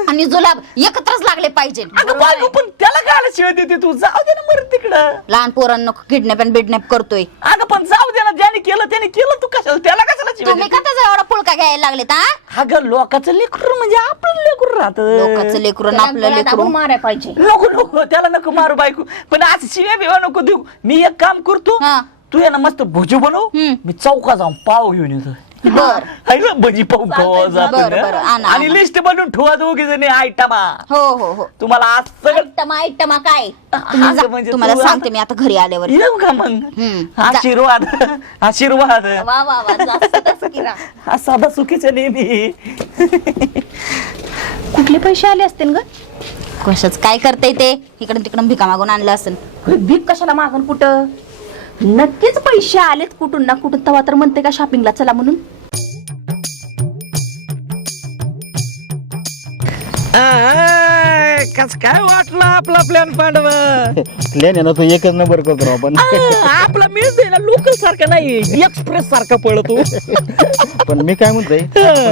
आणि जुलाब एकत्रच लागले पाहिजे. अगं बायको पण त्याला काय शिवाय देते तू. जाऊ दे ना मर तिकडं. लहान पोरांना किडनॅप आणि बिडनॅप करतोय. अगं पण जाऊ दे ना. ज्याने केलं तू कशाला त्याला कशाला शिवाय तुम्ही का त्याचा एवढा पुळका घ्यायला लागलेत? हा अगं लोकांचं लेकरू म्हणजे आपलं लेकरू राहत. लोकांचं लेकरू आणि आपलं लेकरू मारायला पाहिजे. नको त्याला नको मारू बायको. पण आज शिव्या बिवा नको देऊ. मी एक काम करतो. हा. तू ये ना मस्त भजी बनव. मी चौका जाऊन पाव घेऊन येतो. बर आहे ना भजी पाव खावा जातो बरं, ना. आणा, आणि आणा. लिस्ट बनवून ठेवा दोघी जणी आयटमा. हो तुम्हाला आज सगळं आयटमा काय तुम्ही जा. म्हणजे तुम्हाला तू सांगते मी आता घरी आल्यावर. येऊ का मग. जा. आशीर्वाद वा वा वा जास्त किरा. हा साधा चुकीचा नेहमी. कुठले पैसे आले असतील ग? कशाच काय करताय ते? इकडून तिकडून भिका मागून आणलं असेल. भीक कशाला मागून कुठं? नक्कीच पैसे आलेत कुठून ना कुठून. तवा तर म्हणते का शॉपिंगला चला म्हणून. कस काय वाटलं आपला प्लॅन पांडवा? प्लॅन आहे ना तो एकच नंबर करतो आपण. आपला मिळत ना लोकल सारखा नाही एक्सप्रेस सारखा पळतो. पण मी काय म्हणतोय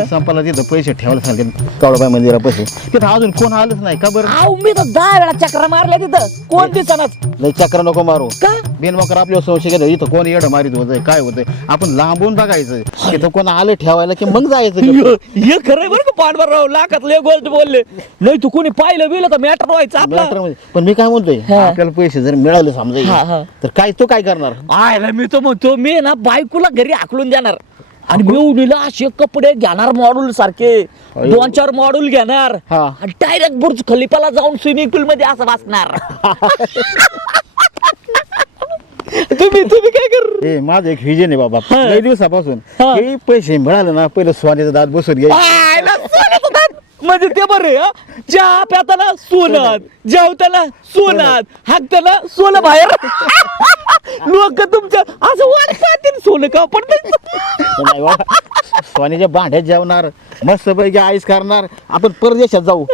संपाला तिथं पैसे ठेवायला सांगते काळोबाई मंदिरा पैसे तिथं अजून कोण आलंच नाही का बरं? अहो मी तर 10 वेळा चक्र मारल्या तिथं. कोण दिसनाच. लय चक्र नको मारू. का? बिनवाकर आपल्या संशय घेतो इथं कोण येडं मारित होतंय काय होतंय आपण लांबून बघायचं. तिथं कोण आलं ठेवायला की मग जायचं. हे खरंय बरं का पांडवराव. लाखातले गोष्ट बोलले. नाही तू कोणी पाहिलं बिलं तर मॅटर व्हायचं आपला. मॅटर म्हणजे. पण मी काय म्हणतोय आपल्याला पैसे जर मिळाले समजा तर काय तो काय करणार? आयला मी तो म्हणतो मी ना बायकोला घरी हाकलून देणार आणि मिळवलेला असे कपडे घेणार मॉड्यूल सारखे 2-4 मॉड्यूल घेणार आणि डायरेक्ट बुर्ज खलिफाला जाऊन स्विमिंग पूल मध्ये असं बसणार. तुम्ही काय कर? ए माझं एक व्हिजन आहे बाबा लय दिवसापासून हे पैसे मिळाले ना पहिलं स्वानीचा दात बसून घ्यायचं. म्हणजे ते बरे चहा प्याताना सोनात जेवताना सोनात हाकताना सोनं बाहेर. लोक तुमच्या असं वाटतात सोनं का पडत. स्वानीच्या भांड्यात जेवणार मस्त पैकी आईस करणार आपण परदेशात जाऊ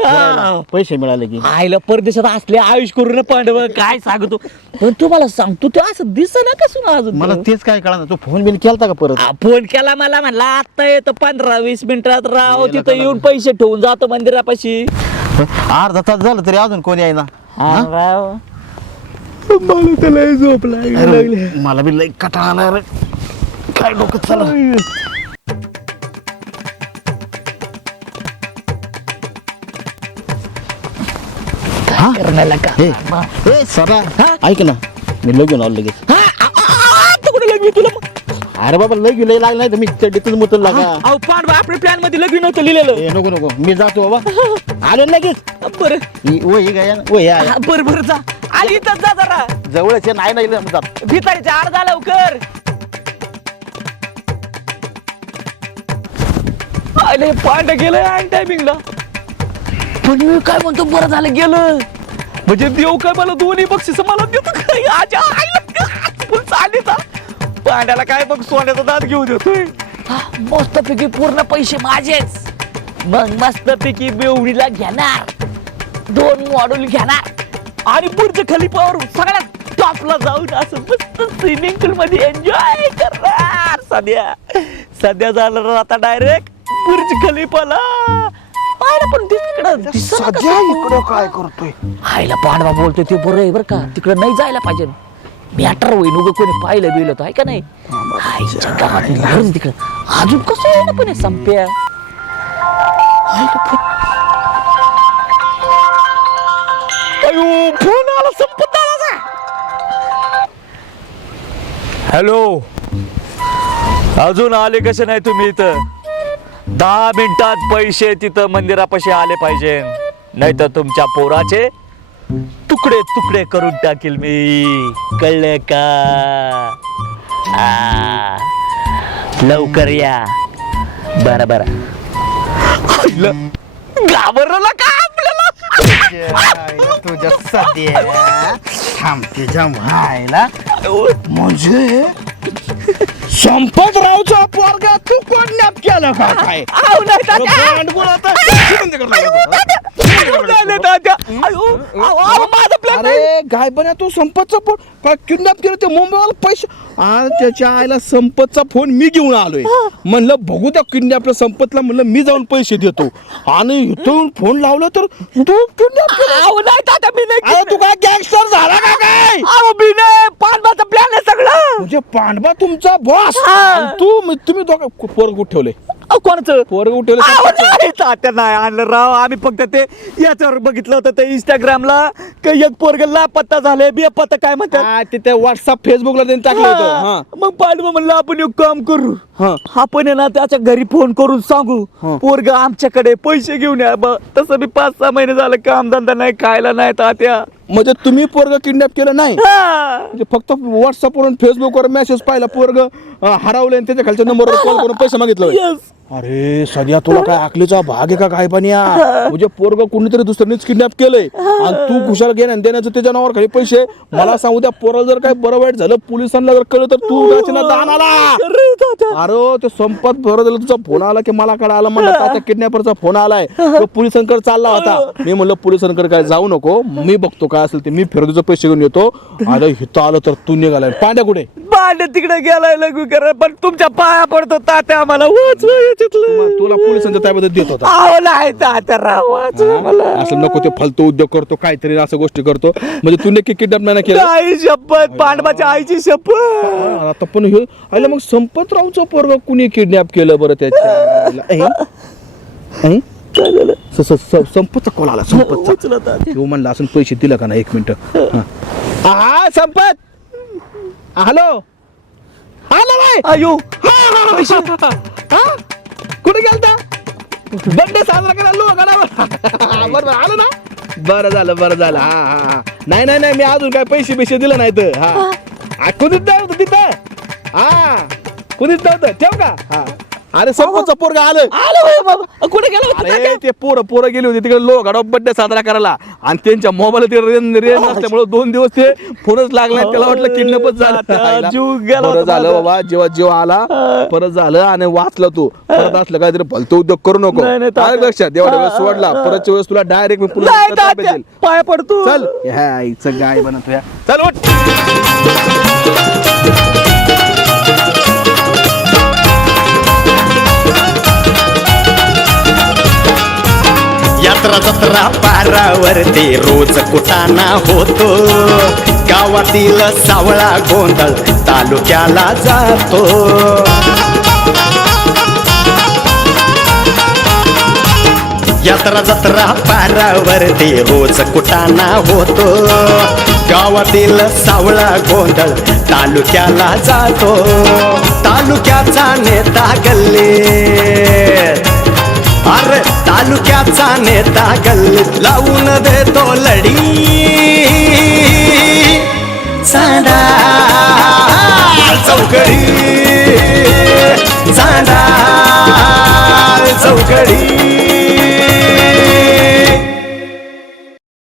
पैसे मिळाले की. आईला परदेशात असले आयुष करून पांडव काय सांगतो. पण तुम्हाला सांगतो ते असं दिसना का सुना अजून. मला तेच काय कळणार. तू फोन बिल केलता का परत? फोन केला मला म्हणला आता येतं 15-20 मिनिटात राव तिथं येऊन पैसे ठेवून जातो मंदिरापाशी. अर्धा तास झालं तरी अजून कोणी आहे ना. मला तर लय झोप लागली. मला बी लई कटाळा आला रे. काय डोकं चला. सदा ऐक ना मी लगेच आलो लगेच. कुठे लागली तुला? अरे बाबा लय लय लागला नाही तर मी चड्डीतच मुतल लागा. पांडवा आपल्या प्लॅन मध्ये लग्न नव्हतं लिहिलेलं. नको नको मी जातो बाबा आलो लगेच. बरं वही काय वही आहे हा, बरं बरं जा. आली इथं जा जरा जवळच आहे, नाही नाही जात. भितारीच्या आड जा लवकर. अरे पांढ गेलं ऐन टायमिंगला. पण मी काय म्हणतो बरं झालं गेलं. म्हणजे देव काय मला दोन्ही बक्षीस मला देतो काय आजा आईला फुल चालीचा. पांड्याला काय बघ सोन्याचा दात घेऊन देतोय. मस्तपैकी पूर्ण पैसे माझेच. मग मस्तपैकी बेवडीला घेणार, 2 मॉड्यूल घेणार आणि बुर्ज खलिफावर सगळ्यात टॉपला जाऊन असं मस्त स्विमिंग पूल मध्ये एन्जॉय करणार. सध्या झालं ना आता डायरेक्ट बुर्ज खलिफाला. पाहिलं पण तिकडं सध्या इकडं काय करतोय? आईला पांडवा बोलतोय ते बरं आहे बरं का. तिकडं नाही जायला पाहिजे. मॅटर होईन उगं कोणी पाहिलं बिलं तर आहे का नाही. आईच्या गावात निघालच तिकडं. अजून कसं आहे ना पण हे संप्या. अयो फोन आला संपत आला. हॅलो अजून आले कसे नाही तुम्ही इथं. 10 मिनिटात पैसे तिथं मंदिरापाशी आले पाहिजे, नाही तर तुमच्या पोराचे तुकडे तुकडे करून टाकील मी. कळलं का. लवकर या. बरं बरं घाबरला का आपल्याला. तुझ्या सध्या थांबते जमायला म्हणजे संपतरावचा पोरगा तू कोडण्यात केलं का काय? अरे गायबन्या तू संपतचा फोन काय किडनॅप केलं ते मुंबईला पैसे. आज त्याच्या आईला संपतचा फोन मी घेऊन आलोय. म्हणलं बघू त्या किडनॅपला संपतला म्हणलं मी जाऊन पैसे देतो आणि इथून फोन लावला तर तू किडनॅप तू काय गँगस्टर झाला का काय? पांडवाचा प्लॅन आहे सगळं. म्हणजे पांडवा तुमचा बॉस. तुम्ही दोघं पोरग कुठे ठेवले? कोणाचं पोरग कुठे ठेवले? तात्या नाही आणलं राव. आम्ही फक्त ते याच्यावर बघितलं होतं ते इंस्टाग्रामला एक पोरग लापत्ता झाले बेपत्ता काय म्हणतात ते व्हॉट्सअप फेसबुकला त्यांनी टाकलं होतं. मग पांडवा म्हणलं आपण एक काम करू. आपण आहे ना त्याच्या घरी फोन करून सांगू पोरग आमच्याकडे पैसे घेऊन या. तसं मी 5-6 महिने झालं काम धंदा नाही खायला नाही तात्या. म्हणजे तुम्ही पोरग किडनॅप केलं नाही, म्हणजे फक्त व्हॉट्सअपवरून फेसबुकवर मेसेज पाहिला पोरग हरवले आणि त्याच्या खालच्या नंबरवर कॉल करून पैसे मागितलं. अरे सध्या तुला काय आकलीचा भाग आहे का काय पण या. म्हणजे पोरग कोणीतरी दुसऱ्यानेच किडनॅप केलंय आणि तू कुशाल घेण्या देण्याचं त्याच्या नावावर खाली पैसे. मला सांगू द्या पोराला जर काय बरं वाईट झालं पोलिसांना जर कळलं तर तू दान आला. अरे ते संपत बरं झालं तुझा फोन आला की मला कडे आला म्हणलं आता किडनॅपरचा फोन आलाय तो पोलिसांकडे चालला होता. मी म्हणलं पोलिसांकडे काय जाऊ नको मी बघतो काय असेल ते मी फिरतीचं पैसे घेऊन येतो. अरे इथं आलं तर तू निघालाय. पांड्या कुठे? पांड्या तिकडे गेलाय लग्न करा पण तुमच्या पाया पडतो तात्या आम्हाला तुला पोलिसांच्या ताब्यात देत होता. असं नको ते फालतू उद्योग करतो काहीतरी असं गोष्टी करतो. म्हणजे तू नक्की किडनॅप नाही केलं? आई शपथ पांडवाच्या आईची शपथ. आता पण हे आलं मग संपतरावचं पोरग कुणी किडनॅप केलं बरं त्याच्या? संपतचा कॉल आला. संपतचा तू म्हणला असं पैसे दिला का ना? 1 मिनिट. हा संपत. Hello hello bye. अयो कुठे गेलता? बर्थडे साजरा करायला बरोबर आलो ना. बरं झालं. हा नाही मी अजून काय पैसे दिले नाहीत. हा कुणीच नव्हतं तिथं. हा कुणीच नव्हतं. ठेव का? हा अरे संपतचा पोरगा आलं. कुठे गेला? ते पोरं गेली होती तिकडे लोगाडा बर्थडे साजरा करायला आणि त्यांच्या मोबाईल रेंज नसल्यामुळे 2 दिवस ते फोनच लागला. त्याला वाटलं किडनॅपच झालं. बरं झालं बाबा जेव्हा आला परत झालं आणि वाचलं. तू परत असलं काहीतरी भलतो उद्योग करू नको. लक्षात एवढ्या वेळेस सोडला परतच्या वेळेस तुला डायरेक्ट मी पाय पडतो. चल ह्या आईचं गाय बनवतो या. चल यात्रा जत्रा पारावरती रोज कुटाणा होतो. गावातील सावळा गोंधळ तालुक्याला जातो. यात्रा जत्रा पारावरती रोज कुटाणा होतो गावातील सावळा गोंधळ तालुक्याला जातो तालुक्याचा नेता गल्लीत अरे तालुक्याचा नेता गल्लीत लावून देतो लढी चांदा चौकडी चांदा चौकडी